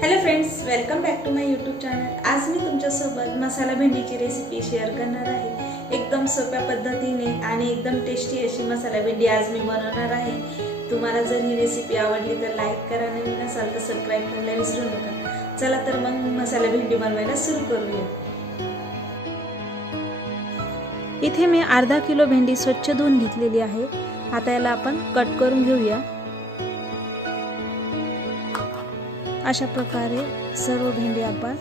Hello friends, welcome back to my YouTube channel. आज मी तुमच्यासोबत मसाला भेंडीची रेसिपी शेअर करणार आहे। एकदम सोप्या पद्धतीने आणि एकदम टेस्टी अशी मसाला भेंडी आज मी बनवणार आहे। तुम्हाला जर ही रेसिपी आवडली तर लाईक करा, नवीन असाल तर सबस्क्राईब करायला विसरू नका। चला तर मग मसाला भेंडी बनवायला सुरू करूया। इथे मी अर्धा किलो भेंडी स्वच्छ धुवून घेतलेली आहे। आता याला आपण कट करून घेऊया। अशा प्रकारे सर्व भेंडी आपण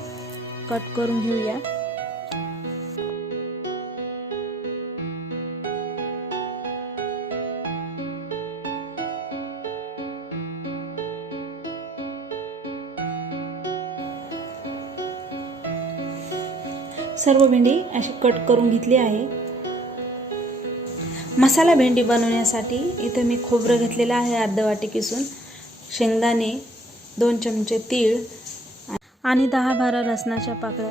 कट करून घेऊया। सर्व भेंडी अशी कट करून घेतली आहे। मसाला भेंडी बनवण्यासाठी इथे मी खोबरं घेतलेलं आहे अर्धा वाटी किसून, शेंगदाणे, 2 चमचे तीळ आणि 10-12 लसणाच्या पाकळ्या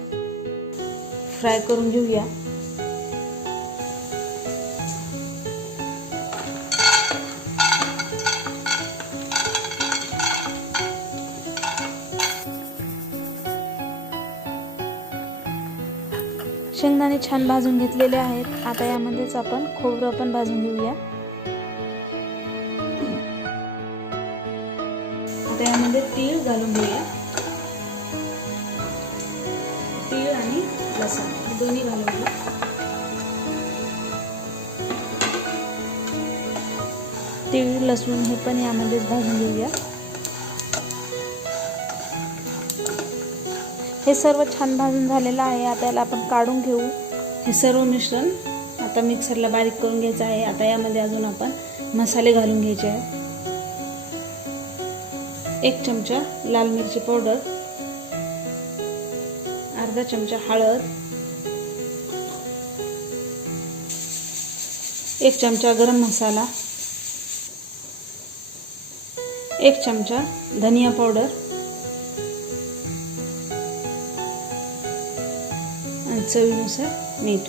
फ्राय करून घेऊया। शेंगदाणे छान भाजून घेतलेले आहेत। आता यामध्येच आपण खोबरं पण भाजून घेऊया। आता यामध्ये तीळ घालून घेऊया। तीळ आणि लसूण दोन्ही घालून घेऊ। तीळ लसूण हे पण यामध्येच भाजून घेऊया। हे सर्व छान भाजून झालेलं आहे। आता याला आपण काढून घेऊ। हे सर्व मिश्रण आता मिक्सरला बारीक करून घ्यायचं आहे। आता यामध्ये अजून आपण मसाले घालून घ्यायचे आहे। 1 चमचा लाल मिरची पावडर, अर्धा चमचा हळद, 1 चमचा गरम मसाला, 1 चमचा धनिया पावडर आणि चवीनुसार मीठ।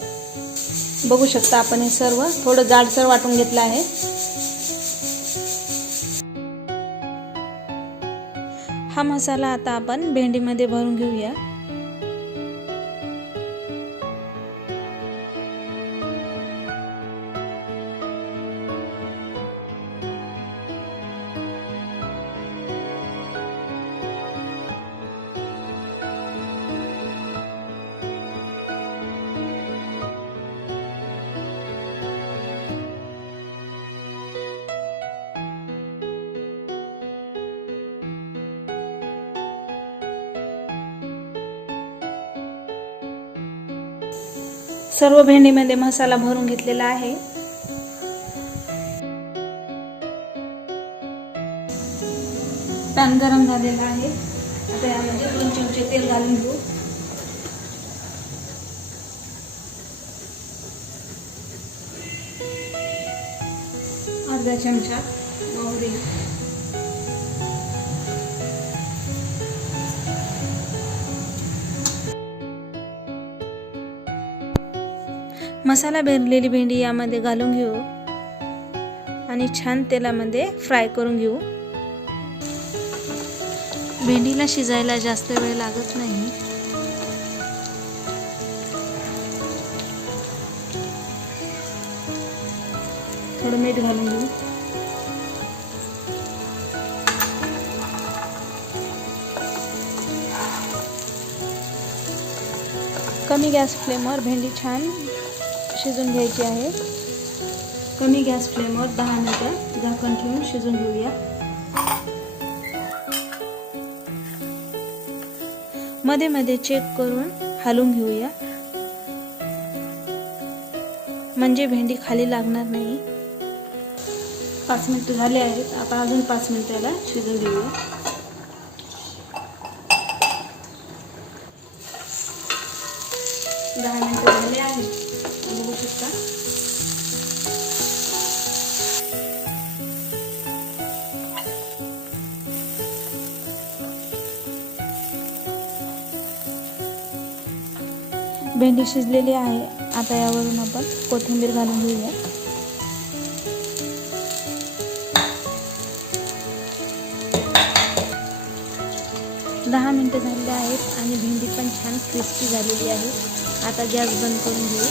बघू शकता आपण हे सर्व थोडं जाडसर वाटून घेतलं आहे। हा मसाला आता आपण भेंडीमध्ये भरून घेऊया। सर्व भेंडीमध्ये मसाला भरून घेतलेला आहे। पॅन गरम झालेला आहे। आता यामध्ये 2 चमचे तेल घालून घेऊ। अर्धा चमचा मोहरी, मसाला भरलेली भेंडी यामध्ये घालून घेऊ आणि छान तेलामध्ये फ्राय करून घेऊ। भेंडीला शिजायला जास्त वेळ लागत नाही। थोडं मीठ घालून घेऊ। कमी गॅस फ्लेमवर भेंडी छान शिजून घ्यायची आहे। कमी गॅस फ्लेमवर 10 मिनिटं झाकण ठेवून शिजून घेऊया। मध्ये मध्ये चेक करून हलवून घेऊया, म्हणजे भेंडी खाली लागणार नाही। 5 मिनिटं झाले आहेत। आता अजून 5 मिनिटाला शिजून घेऊया। दहा मिनिटं झाले आहेत, बघू शकता। भेंडी शिजलेली आहे। आता यावरून आपण कोथिंबीर घालून घेऊया। 10 10 मिनटं झालेली आहेत आणि भेंडी पण छान क्रिस्पी झालेली आहे. आता गॅस बंद करून घेऊ.